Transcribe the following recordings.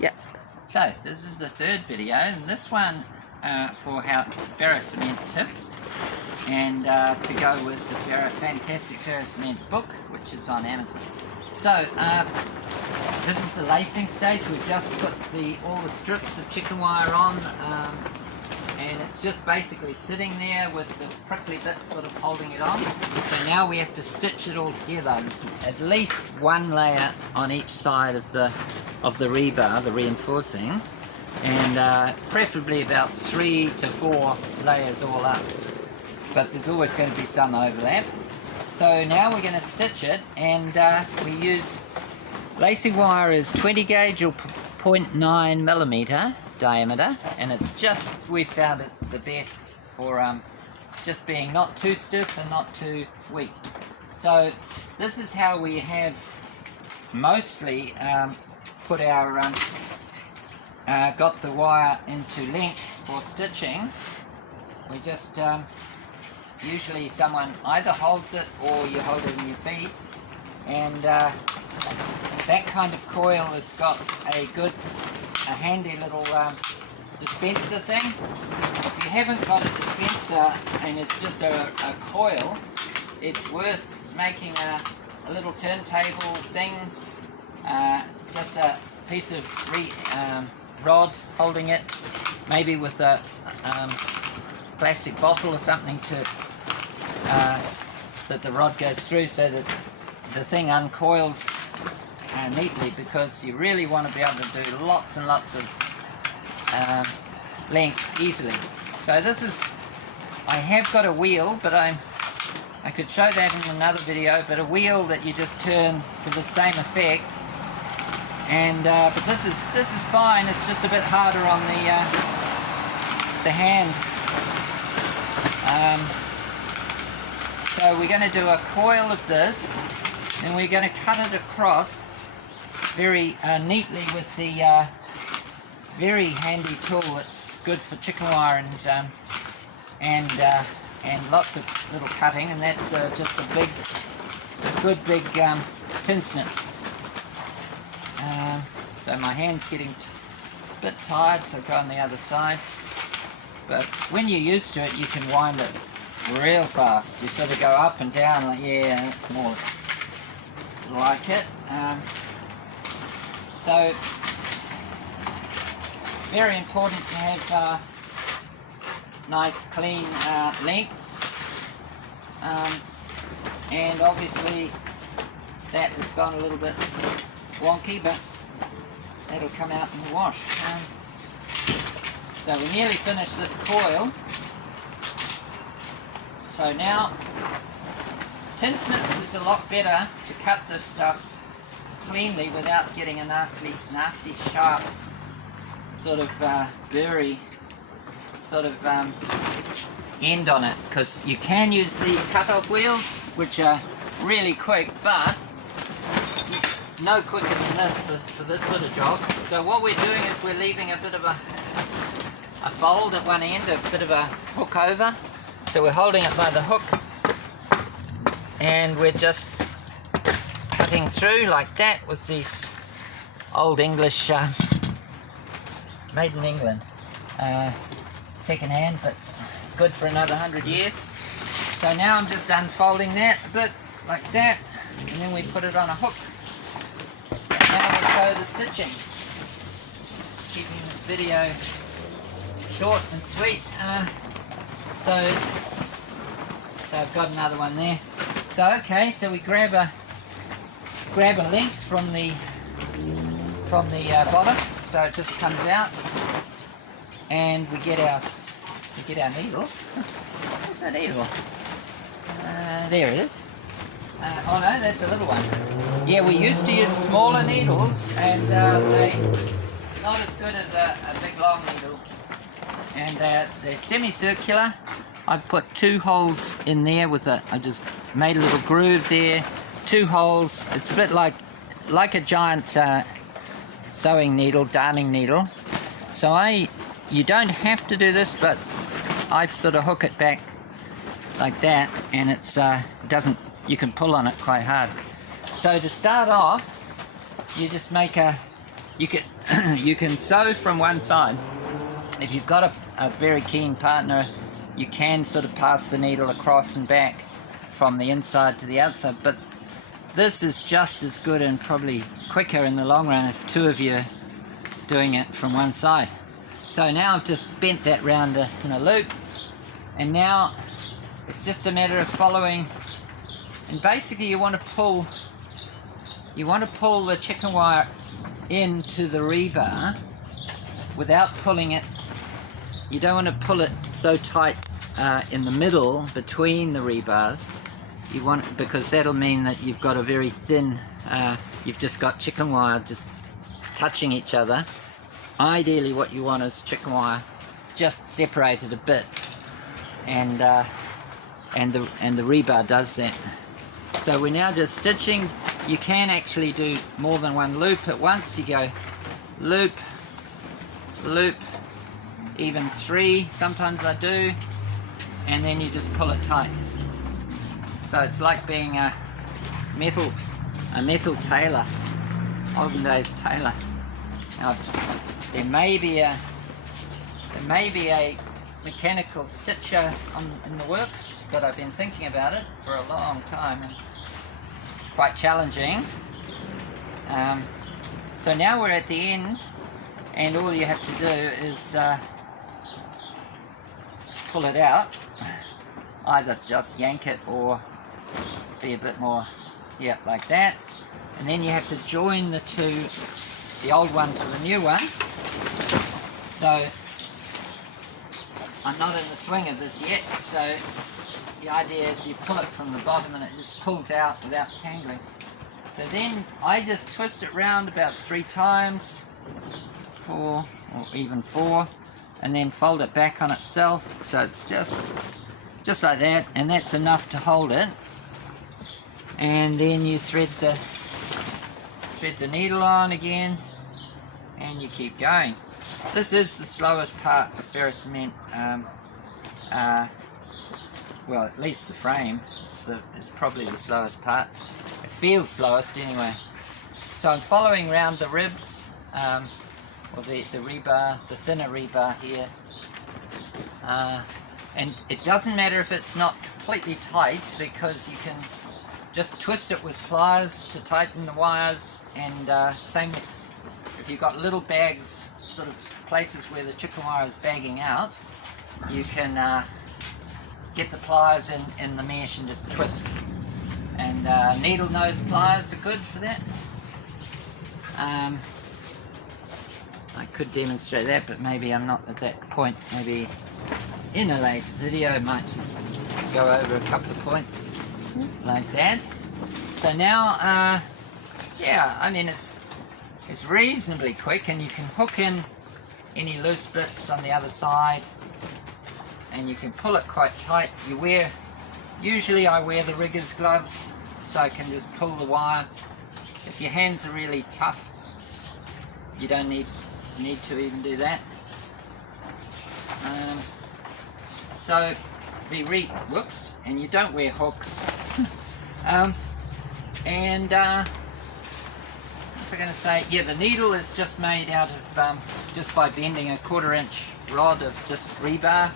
Yep. So this is the third video, and this one for how Ferrocement tips, and to go with the fantastic Ferrocement book, which is on Amazon. So this is the lacing stage. We've just put all the strips of chicken wire on, and it's just basically sitting there with the prickly bits sort of holding it on. So now we have to stitch it all together. There's at least one layer on each side of the rebar, the reinforcing, and preferably about 3 to 4 layers all up. But there's always going to be some overlap. So now we're going to stitch it, and we use lacing wire is 20 gauge or 0.9 millimeter diameter, and it's just, we found it the best for just being not too stiff and not too weak. So this is how we have mostly put our got the wire into lengths for stitching. We just usually someone either holds it or you hold it in your feet, and that kind of coil has got a handy little dispenser thing. If you haven't got a dispenser and it's just a coil, it's worth making a little turntable thing, just a piece of rod holding it, maybe with a plastic bottle or something to that the rod goes through, so that the thing uncoils neatly, because you really want to be able to do lots and lots of lengths easily. So this is, I have got a wheel, but I could show that in another video, but a wheel that you just turn for the same effect. And but this is fine. It's just a bit harder on the hand. So we're going to do a coil of this, and we're going to cut it across very neatly with the very handy tool. It's good for chicken wire and lots of little cutting, and that's just a good big tin snips. So my hand's getting a bit tired, so I'll go on the other side. But when you're used to it, you can wind it real fast. You sort of go up and down, like, yeah, that's more like it. So very important to have nice clean lengths, and obviously that has gone a little bit wonky, but that'll come out in the wash. So we nearly finished this coil. So now tin snips is a lot better to cut this stuff cleanly without getting a nasty sharp sort of burry sort of end on it, because you can use these cut-off wheels which are really quick, but no quicker than this for this sort of job. So what we're doing is we're leaving a bit of a fold at one end, a bit of a hook over. So we're holding it by the hook, and we're just cutting through like that with these old English, made in England, second hand, but good for another 100 years. So now I'm just unfolding that a bit like that, and then we put it on a hook. Now we show the stitching, keeping this video short and sweet. So I've got another one there. So okay, so we grab a length from the bottom, so it just comes out, and we get our needle. Where's the needle? There it is. Oh no, that's a little one. Yeah, we used to use smaller needles, and they're not as good as a big long needle. And they're semicircular. I've put 2 holes in there with I just made a little groove there. 2 holes. It's a bit like a giant sewing needle, darning needle. So you don't have to do this, but I sort of hook it back like that, and it's doesn't. You can pull on it quite hard. So to start off, you just make you can sew from one side. If you've got a very keen partner, you can sort of pass the needle across and back from the inside to the outside, but this is just as good and probably quicker in the long run if two of you are doing it from one side. So now I've just bent that round in a loop, and now it's just a matter of following, and basically you want to pull the chicken wire into the rebar without pulling it. You don't want to pull it so tight in the middle between the rebars. You want, because that'll mean that you've got a very thin, you've just got chicken wire just touching each other. Ideally what you want is chicken wire just separated a bit, and the rebar does that. So we're now just stitching. You can actually do more than one loop at once. You go loop, loop, even 3 sometimes I do, and then you just pull it tight. So it's like being a metal tailor, olden days tailor. Now, there may be a mechanical stitcher in the works, but I've been thinking about it for a long time, and it's quite challenging. So now we're at the end, and all you have to do is pull it out. Either just yank it or be a bit more, yeah, like that. And then you have to join the two, the old one to the new one. So I'm not in the swing of this yet, so the idea is you pull it from the bottom and it just pulls out without tangling. So then I just twist it round about 3 times, 4 or even 4, and then fold it back on itself. So it's just like that, and that's enough to hold it. And then you thread the needle on again, and you keep going. This is the slowest part of Ferrocement. Well, at least the frame. It's probably the slowest part. It feels slowest anyway. So I'm following round the ribs, or the rebar, the thinner rebar here. And it doesn't matter if it's not completely tight, because you can just twist it with pliers to tighten the wires, and same with if you've got little bags, sort of places where the chicken wire is bagging out, you can get the pliers in the mesh and just twist. And needle nose pliers are good for that. I could demonstrate that, but maybe I'm not at that point. Maybe in a later video I might just go over a couple of points like that. So now, yeah, I mean it's reasonably quick, and you can hook in any loose bits on the other side, and you can pull it quite tight. Usually I wear the rigger's gloves, so I can just pull the wire. If your hands are really tough, you don't need to even do that. So whoops, and you don't wear hooks. And what's I going to say? Yeah, the needle is just made out of just by bending a 1/4-inch rod of just rebar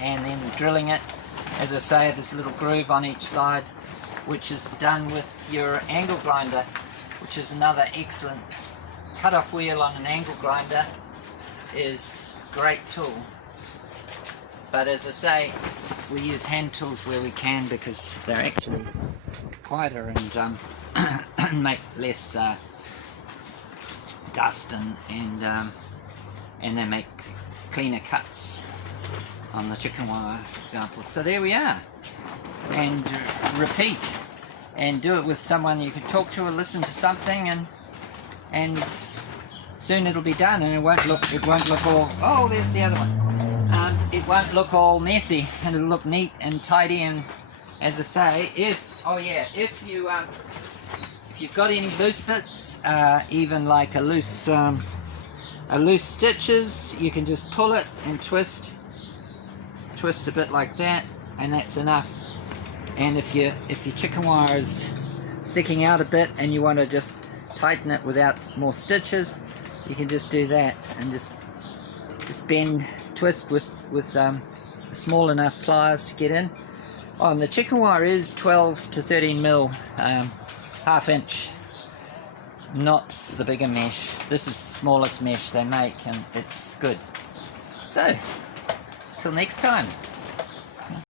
and then drilling it. As I say, this little groove on each side, which is done with your angle grinder, which is another excellent cut-off wheel on an angle grinder. Is a great tool. But as I say, we use hand tools where we can, because they're actually quieter and make less dust, and they make cleaner cuts on the chicken wire, for example. So there we are. And repeat, and do it with someone you can talk to or listen to something, and soon it'll be done, and it won't look all, oh, there's the other one. It won't look all messy, and it'll look neat and tidy. And as I say, if you've got any loose bits, even like a loose stitches, you can just pull it and twist a bit like that, and that's enough. And if your chicken wire is sticking out a bit and you want to just tighten it without more stitches, you can just do that and just bend, twist with small enough pliers to get in. Oh, and the chicken wire is 12 to 13 mil, half inch, not the bigger mesh. This is the smallest mesh they make, and it's good. So, till next time.